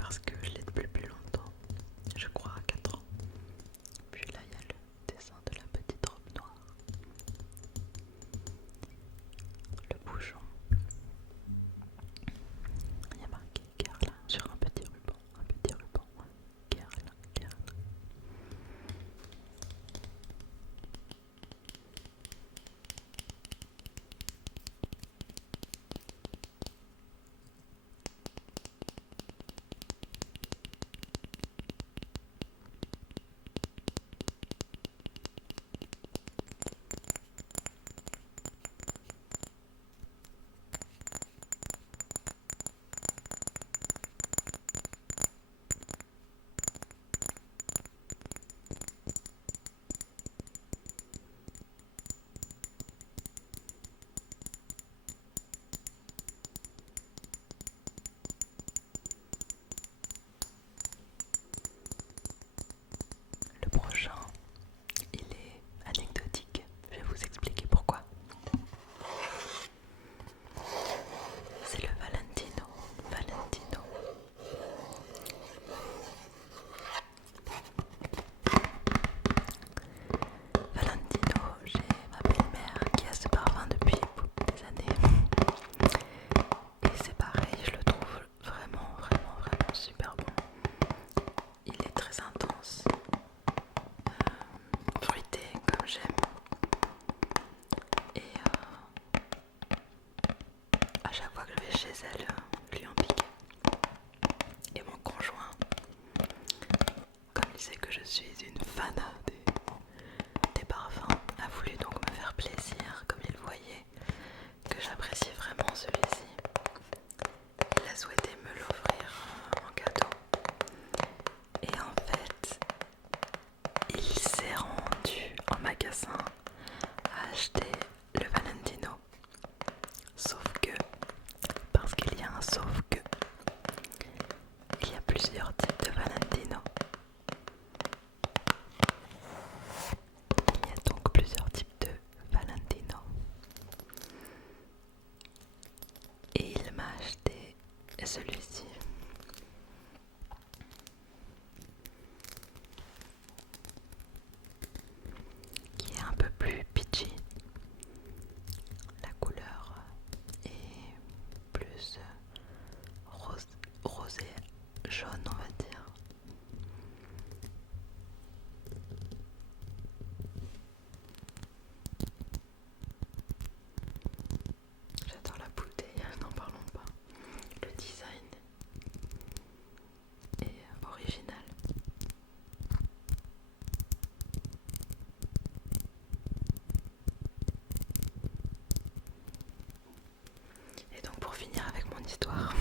parce que je l'ai depuis plus longtemps, je crois à 4 ans. Puis là il y a le dessin de la petite robe noire, le bouchon, il y a marqué Guerlain sur un petit ruban, Guerlain, Guerlain. Le prochain, il est anecdotique, je vais vous expliquer pourquoi. C'est le Valentino. Valentino, j'ai ma belle-mère qui a ce parfum depuis des années. Et c'est pareil, je le trouve vraiment super bon. Il est très intense, fruité comme j'aime. Et à chaque fois que je vais chez elle, je lui en pique. Et mon conjoint, comme il sait que je suis une fan des parfums, a voulu donc me faire plaisir, comme il voyait que j'apprécie vraiment celui-ci. Il a souhaité me l'offrir en cadeau. Et en fait, il s'est rendu en magasin à acheter le Valentino. Sauf que, parce qu'il y a un sauf que, il y a plusieurs types de Valentino. Il y a donc plusieurs types de Valentino. Et il m'a acheté celui-ci. Qui est un peu plus peachy. La couleur est plus rosé, jaune on va dire. J'adore la bouteille, n'en parlons pas. Le design est original. Et donc pour finir avec mon histoire,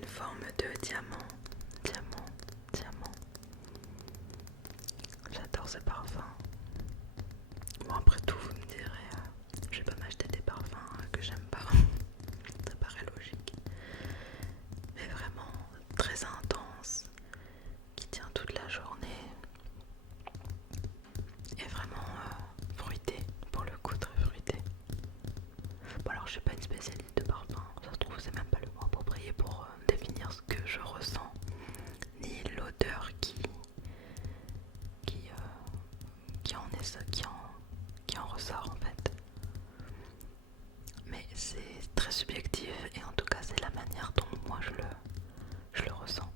une forme de diamant, diamant, diamant. J'adore ce parfum. Bon, après tout, vous me direz, je vais pas m'acheter des parfums que j'aime pas. Ça paraît logique. Mais vraiment très intense, qui tient toute la journée. Et vraiment fruité, pour le coup très fruité. Bon alors je suis pas une spécialiste de parfum, ça se trouve c'est même pas le mot approprié pour définir ce que je ressens, ni l'odeur qui, qui en ressort en fait. Mais c'est très subjectif et en tout cas c'est la manière dont moi je le ressens.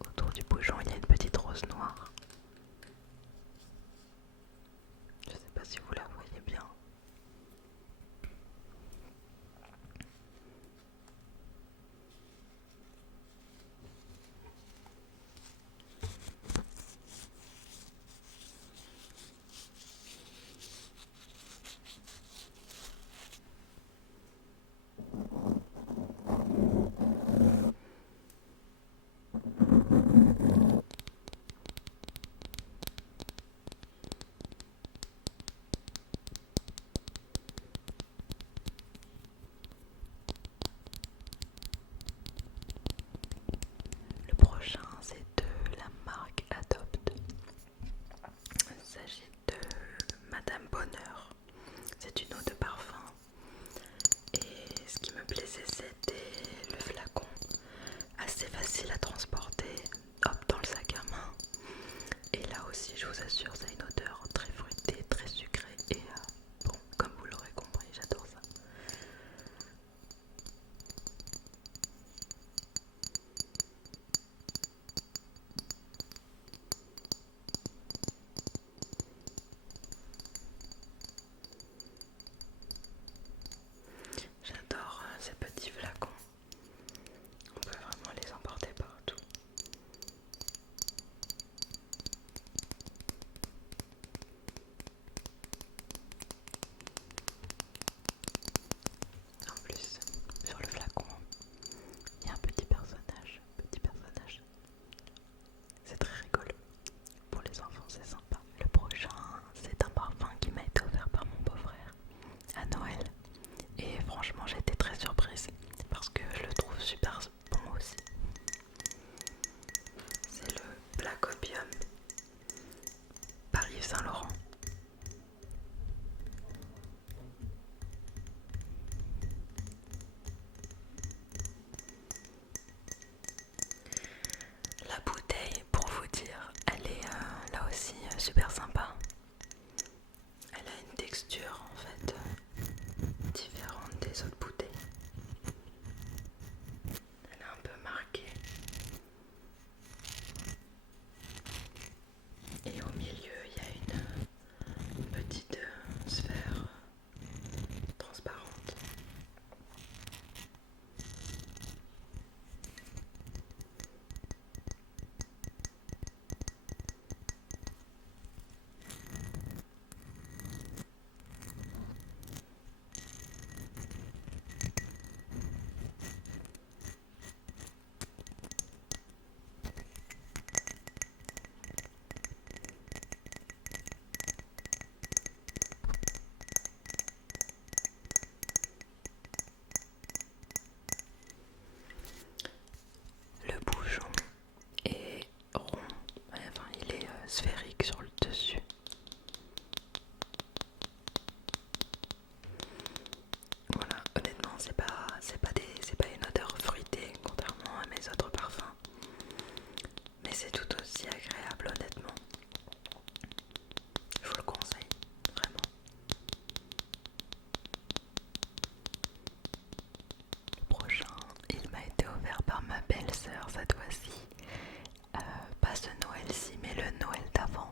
Autour du bouchon il y a une petite rose noire. Je sais pas si vous la voyez bien. Le prochain c'est de la marque Adopt. Il s'agit de Madame Bonheur. C'est une eau de parfum. Et ce qui me plaisait c'était le flacon. Assez facile à transporter. Hop dans le sac à main. Et là aussi je vous assure ça a une odeur très fruitée, très sucrée. Et bon comme vous l'aurez compris j'adore ça. J'adore ces petits flacons. On peut vraiment les emporter partout. En plus, sur le flacon, il y a un petit personnage. Petit personnage. C'est très rigolo. Pour les enfants, c'est sympa. Le prochain, c'est un parfum qui m'a été offert par mon beau-frère à Noël. Et franchement, j'ai été très surprise parce que je le trouve super bon aussi. C'est le Black Opium par Yves Saint Laurent. La bouteille, pour vous dire, elle est là aussi super sympa. Elle a une texture en fait différente des autres bouteilles. Elle est un peu marquée. Et au milieu, il y a une petite sphère transparente. Le bouchon est rond, enfin il est sphérique sur le dessus. Voilà, honnêtement c'est pas une odeur fruitée contrairement à mes autres parfums. Mais c'est tout aussi agréable honnêtement. Je vous le conseille, vraiment. Le prochain, il m'a été offert par ma belle-sœur cette fois-ci. Pas ce Noël-ci, mais le Noël d'avant.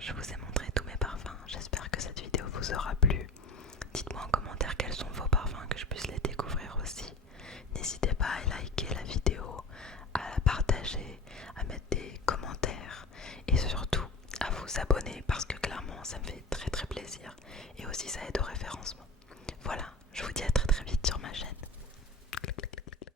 je vous ai montré tous mes parfums. J'espère que cette vidéo vous aura plu. Dites-moi en commentaire quels sont vos parfums, que je puisse les découvrir aussi. N'hésitez pas à liker la vidéo, à la partager, à mettre des commentaires et surtout à vous abonner parce que clairement ça me fait très très plaisir et aussi ça aide au référencement. Voilà, je vous dis à très très vite sur ma chaîne.